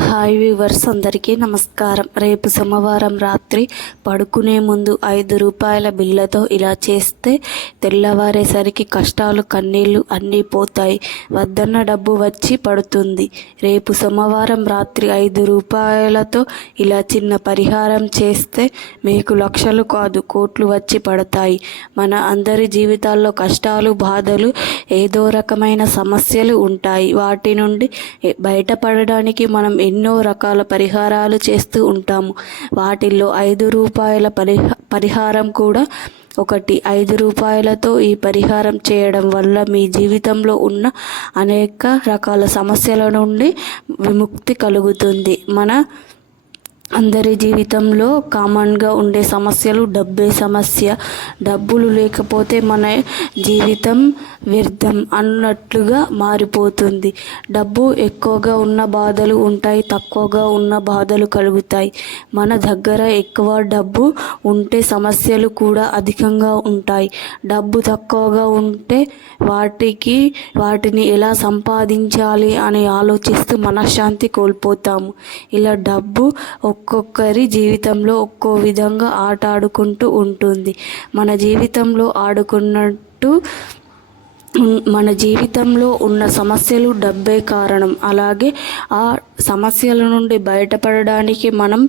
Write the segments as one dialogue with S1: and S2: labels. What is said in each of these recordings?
S1: Hi viewers అందరికీ నమస్కారం. రేపు సోమవారం రాత్రి పడుకునే ముందు ఐదు రూపాయల బిళ్ళతో ఇలా చేస్తే తెల్లవారేసరికి కష్టాలు కన్నీళ్ళు అన్నీ పోతాయి. వద్దన్న డబ్బు వచ్చి పడుతుంది. రేపు సోమవారం రాత్రి ఐదు రూపాయలతో ఇలా చిన్న పరిహారం చేస్తే మీకు లక్షలు కాదు కోట్లు వచ్చి పడతాయి. మన అందరి జీవితాల్లో కష్టాలు బాధలు ఏదో రకమైన సమస్యలు ఉంటాయి. వాటి నుండి బయటపడడానికి మనం ఎన్నో రకాల పరిహారాలు చేస్తూ ఉంటాము. వాటిల్లో ఐదు రూపాయల పరిహ పరిహారం కూడా ఒకటి. ఐదు రూపాయలతో ఈ పరిహారం చేయడం వల్ల మీ జీవితంలో ఉన్న అనేక రకాల సమస్యల నుండి విముక్తి కలుగుతుంది. మన అందరి జీవితంలో కామన్గా ఉండే సమస్యలు డబ్బే సమస్య. డబ్బులు లేకపోతే మన జీవితం వ్యర్థం అన్నట్లుగా మారిపోతుంది. డబ్బు ఎక్కువగా ఉన్న బాధలు ఉంటాయి తక్కువగా ఉన్న బాధలు కలుగుతాయి. మన దగ్గర ఎక్కువ డబ్బు ఉంటే సమస్యలు కూడా అధికంగా ఉంటాయి. డబ్బు తక్కువగా ఉంటే వాటికి వాటిని ఎలా సంపాదించాలి అని ఆలోచిస్తూ మనశ్శాంతి కోల్పోతాము. ఇలా డబ్బు ఒక్కొక్కరి జీవితంలో ఒక్కో విధంగా ఆట ఆడుకుంటూ ఉంటుంది. మన జీవితంలో ఆడుకున్నట్టు మన జీవితంలో ఉన్న సమస్యలు డబ్బే కారణం. అలాగే ఆ సమస్యల నుండి బయటపడడానికి మనం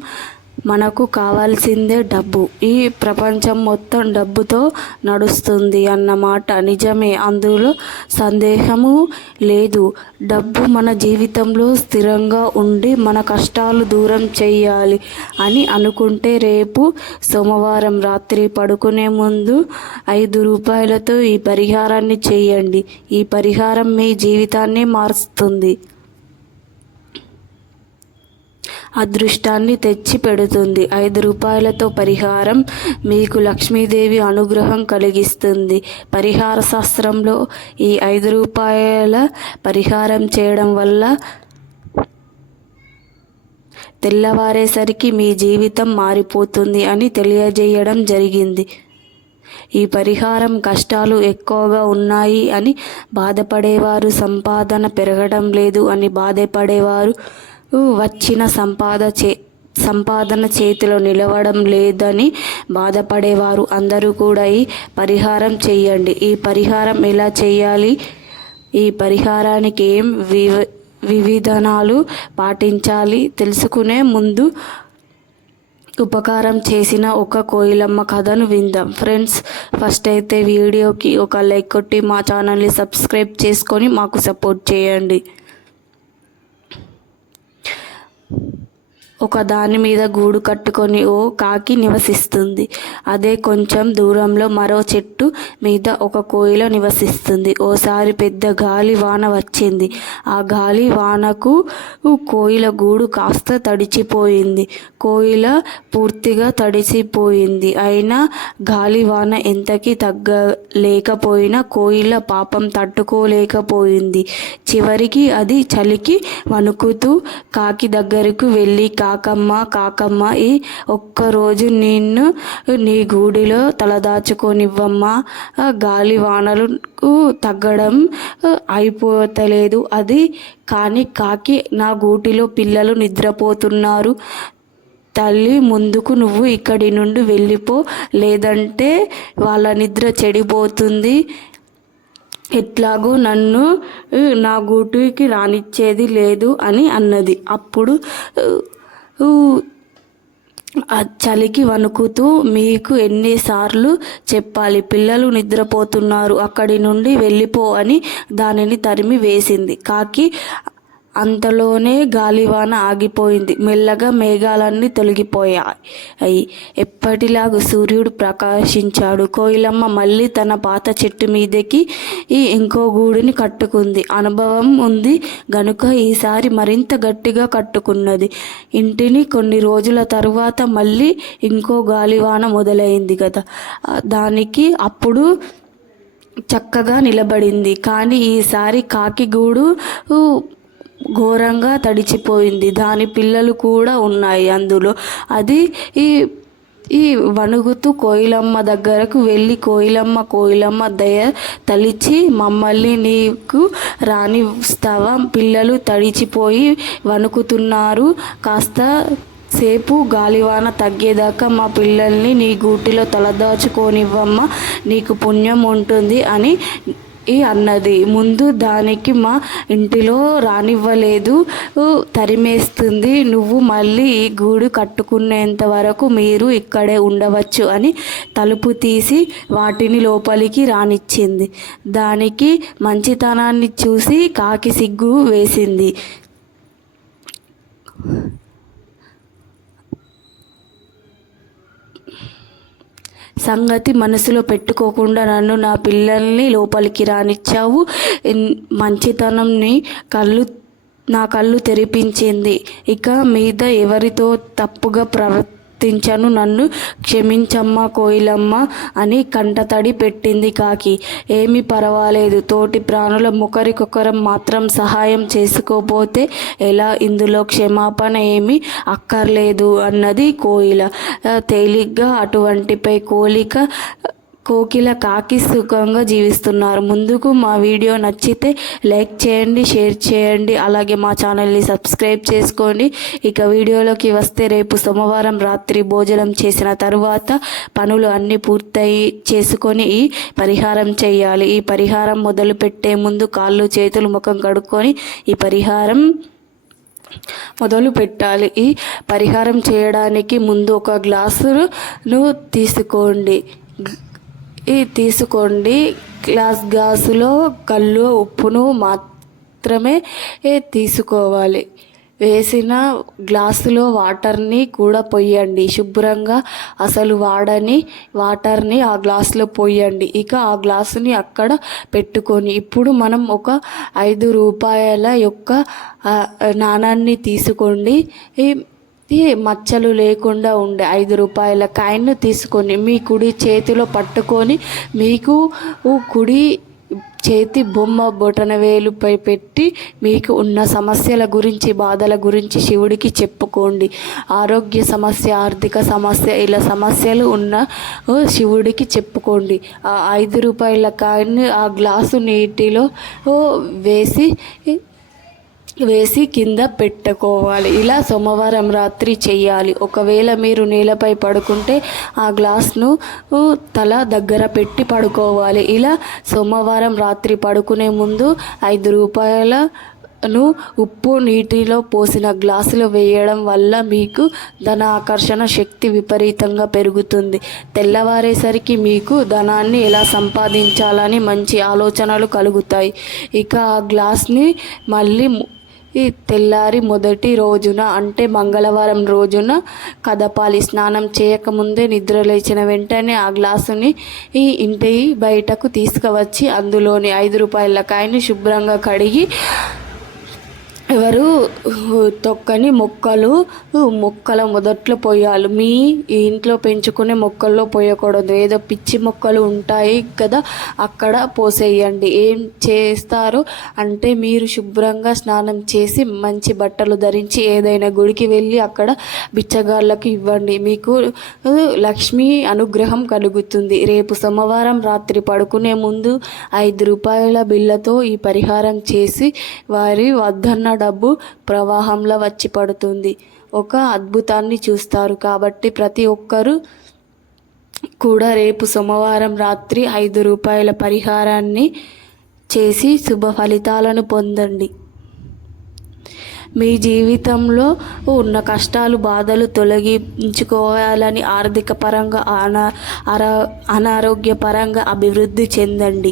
S1: మనకు కావాల్సిందే డబ్బు. ఈ ప్రపంచం మొత్తం డబ్బుతో నడుస్తుంది అన్నమాట నిజమే. అందులో సందేహము లేదు. డబ్బు మన జీవితంలో స్థిరంగా ఉండి మన కష్టాలు దూరం చేయాలి అని అనుకుంటే రేపు సోమవారం రాత్రి పడుకునే ముందు ఐదు రూపాయలతో ఈ పరిహారాన్ని చేయండి. ఈ పరిహారం మీ జీవితాన్ని మారుస్తుంది. అదృష్టాన్ని తెచ్చి పెడుతుంది. ఐదు రూపాయలతో పరిహారం మీకు లక్ష్మీదేవి అనుగ్రహం కలిగిస్తుంది. పరిహార శాస్త్రంలో ఈ ఐదు రూపాయల పరిహారం చేయడం వల్ల తెల్లవారేసరికి మీ జీవితం మారిపోతుంది అని తెలియజేయడం జరిగింది. ఈ పరిహారం కష్టాలు ఎక్కువగా ఉన్నాయి అని బాధపడేవారు సంపాదన పెరగడం లేదు అని బాధపడేవారు వచ్చిన సంపాద చే సంపాదన చేతిలో నిలవడం లేదని బాధపడేవారు. అందరూ కూడా ఈ పరిహారం చేయండి. ఈ పరిహారం ఎలా చేయాలి? ఈ పరిహారానికి ఏం వివ వివిధనాలు పాటించాలి? తెలుసుకునే ముందు ఉపకారం చేసిన ఒక కోయిలమ్మ కథను విందాం. ఫ్రెండ్స్ ఫస్ట్ అయితే వీడియోకి ఒక లైక్ కొట్టి మా ఛానల్ని సబ్స్క్రైబ్ చేసుకొని మాకు సపోర్ట్ చేయండి. ఒక దాని మీద గూడు కట్టుకొని ఓ కాకి నివసిస్తుంది. అదే కొంచెం దూరంలో మరో చెట్టు మీద ఒక కోయిల నివసిస్తుంది. ఓసారి పెద్ద గాలి వాన వచ్చింది. ఆ గాలి వానకు కోయిల గూడు కాస్త తడిచిపోయింది. కోయిల పూర్తిగా తడిసిపోయింది. అయినా గాలి వాన ఎంతకి తగ్గలేకపోయినా కోయిల పాపం తట్టుకోలేకపోయింది. చివరికి అది చలికి వణుకుతూ కాకి దగ్గరకు వెళ్ళి కా కాకమ్మ కాకమ్మ ఈ ఒక్కరోజు నిన్ను నీ గూడిలో తలదాచుకోనివ్వమ్మా. గాలి వానలు తగ్గడం అయిపోతలేదు. అది కానీ కాకి నా గూటిలో పిల్లలు నిద్రపోతున్నారు. తల్లి ముందుకు నువ్వు ఇక్కడి నుండి వెళ్ళిపో. లేదంటే వాళ్ళ నిద్ర చెడిపోతుంది. ఎట్లాగూ నన్ను నా గూటికి రానిచ్చేది లేదు అని అన్నది. అప్పుడు చలికి వణుకుతూ మీకు ఎన్నిసార్లు చెప్పాలి పిల్లలు నిద్రపోతున్నారు అక్కడి నుండి వెళ్ళిపో అని దానిని తరిమి వేసింది. కాకి అంతలోనే గాలివాన ఆగిపోయింది. మెల్లగా మేఘాలన్నీ తొలగిపోయాయి. ఎప్పటిలాగా సూర్యుడు ప్రకాశించాడు. కోయిలమ్మ మళ్ళీ తన పాత చెట్టు మీదకి ఈ ఇంకో గూడిని కట్టుకుంది. అనుభవం ఉంది గనుక ఈసారి మరింత గట్టిగా కట్టుకున్నది. ఇంటిని కొన్ని రోజుల తరువాత మళ్ళీ ఇంకో గాలివాన మొదలైంది కదా దానికి అప్పుడు చక్కగా నిలబడింది. కానీ ఈసారి కాకిగూడు ఘోరంగా తడిచిపోయింది. దాని పిల్లలు కూడా ఉన్నాయి అందులో. అది ఈ ఈ వణుగుతూ కోయిలమ్మ దగ్గరకు వెళ్ళి కోయిలమ్మ కోయిలమ్మ దయ తలిచి మమ్మల్ని నీకు రానిస్తావా? పిల్లలు తడిచిపోయి వణుకుతున్నారు. కాస్త సేపు గాలివాన తగ్గేదాకా మా పిల్లల్ని నీ గూటిలో తలదాచుకోనివ్వమ్మ. నీకు పుణ్యం ఉంటుంది అని ఈ అన్నది? ముందు దానికి మా ఇంటిలో రానివ్వలేదు. తరిమేస్తుంది. నువ్వు మళ్ళీ ఈ గూడు కట్టుకునేంత వరకు మీరు ఇక్కడే ఉండవచ్చు అని తలుపు తీసి వాటిని లోపలికి రానిచ్చింది. దానికి మంచితనాన్ని చూసి కాకి సిగ్గు వేసింది. సంగతి మనసులో పెట్టుకోకుండా నన్ను నా పిల్లల్ని లోపలికి రానిచ్చావు. మంచితనంని కళ్ళు నా కళ్ళు తెరిపించింది. ఇక మీద ఎవరితో తప్పుగా ప్రవర్తి ప్రార్థించను నన్ను క్షమించమ్మా కోయిలమ్మ అని కంటతడి పెట్టింది కాకి. ఏమి పర్వాలేదు తోటి ప్రాణుల ముఖరికొకరం మాత్రం సహాయం చేసుకోపోతే ఎలా? ఇందులో క్షమాపణ ఏమి అక్కర్లేదు అన్నది కోయిల. తేలిగ్గా అటువంటిపై కోలిక కోకిల కాకి సుఖంగా జీవిస్తున్నారు. ముందుకు మా వీడియో నచ్చితే లైక్ చేయండి షేర్ చేయండి అలాగే మా ఛానల్ని సబ్స్క్రైబ్ చేసుకోండి. ఇక వీడియోలోకి వస్తే రేపు సోమవారం రాత్రి భోజనం చేసిన తర్వాత పనులు అన్నీ పూర్తయి చేసుకొని ఈ పరిహారం చేయాలి. ఈ పరిహారం మొదలు పెట్టే ముందు కాళ్ళు చేతులు ముఖం కడుక్కొని ఈ పరిహారం మొదలు పెట్టాలి. ఈ పరిహారం చేయడానికి ముందు ఒక గ్లాసును తీసుకోండి. తీసుకోండి. గ్లాస్ గ్లాసులో కళ్ళు ఉప్పును మాత్రమే తీసుకోవాలి. వేసిన గ్లాసులో వాటర్ని కూడా పొయ్యండి శుభ్రంగా అసలు వాడని వాటర్ని ఆ గ్లాసులో పోయండి. ఇక ఆ గ్లాసుని అక్కడ పెట్టుకొని ఇప్పుడు మనం ఒక ఐదు రూపాయల యొక్క నాణాన్ని తీసుకోండి. మచ్చలు లేకుండా ఉండే ఐదు రూపాయల కాయిన్ను తీసుకొని మీ కుడి చేతిలో పట్టుకొని మీకు కుడి చేతి బొమ్మ బొటన వేలుపై పెట్టి మీకు ఉన్న సమస్యల గురించి బాధల గురించి శివుడికి చెప్పుకోండి. ఆరోగ్య సమస్య ఆర్థిక సమస్య ఇలా సమస్యలు ఉన్న శివుడికి చెప్పుకోండి. ఆ ఐదు రూపాయల కాయిన్ ఆ గ్లాసు నీటిలో వేసి వేసి కింద పెట్టుకోవాలి. ఇలా సోమవారం రాత్రి చేయాలి. ఒకవేళ మీరు నేలపై పడుకుంటే ఆ గ్లాస్ను తల దగ్గర పెట్టి పడుకోవాలి. ఇలా సోమవారం రాత్రి పడుకునే ముందు ఐదు రూపాయల ను ఉప్పు నీటిలో పోసిన గ్లాసులో వేయడం వల్ల మీకు ధన ఆకర్షణ శక్తి విపరీతంగా పెరుగుతుంది. తెల్లవారేసరికి మీకు ధనాన్ని ఎలా సంపాదించాలని మంచి ఆలోచనలు కలుగుతాయి. ఇక ఆ గ్లాస్ని మళ్ళీ ఈ తెల్లారి మొదటి రోజున అంటే మంగళవారం రోజున కదపాలి. స్నానం చేయకముందే నిద్ర లేచిన వెంటనే ఆ గ్లాసుని ఈ ఇంటి బయటకు తీసుకువచ్చి అందులోని ఐదు రూపాయల కాయని శుభ్రంగా కడిగి ఎవరు? తొక్కని మొక్కలు మొక్కల మొదట్లో పోయాలి మీ ఇంట్లో పెంచుకునే మొక్కల్లో పోయకూడదు ఏదో పిచ్చి మొక్కలు ఉంటాయి కదా అక్కడ పోసేయండి. ఏం చేస్తారు అంటే మీరు శుభ్రంగా స్నానం చేసి మంచి బట్టలు ధరించి ఏదైనా గుడికి వెళ్ళి అక్కడ బిచ్చగాళ్ళకి ఇవ్వండి. మీకు లక్ష్మీ అనుగ్రహం కలుగుతుంది. రేపు సోమవారం రాత్రి పడుకునే ముందు ఐదు రూపాయల బిల్లతో ఈ పరిహారం చేసి వారి వద్దన్న డబ్బు ప్రవాహంలో వచ్చి పడుతుంది. ఒక అద్భుతాన్ని చూస్తారు. కాబట్టి ప్రతి ఒక్కరూ కూడా రేపు సోమవారం రాత్రి ఐదు రూపాయల పరిహారాన్ని చేసి శుభ ఫలితాలను పొందండి. మీ జీవితంలో ఉన్న కష్టాలు బాధలు తొలగించుకోవాలని ఆర్థిక పరంగా అనా అనారోగ్యపరంగా అభివృద్ధి చెందండి.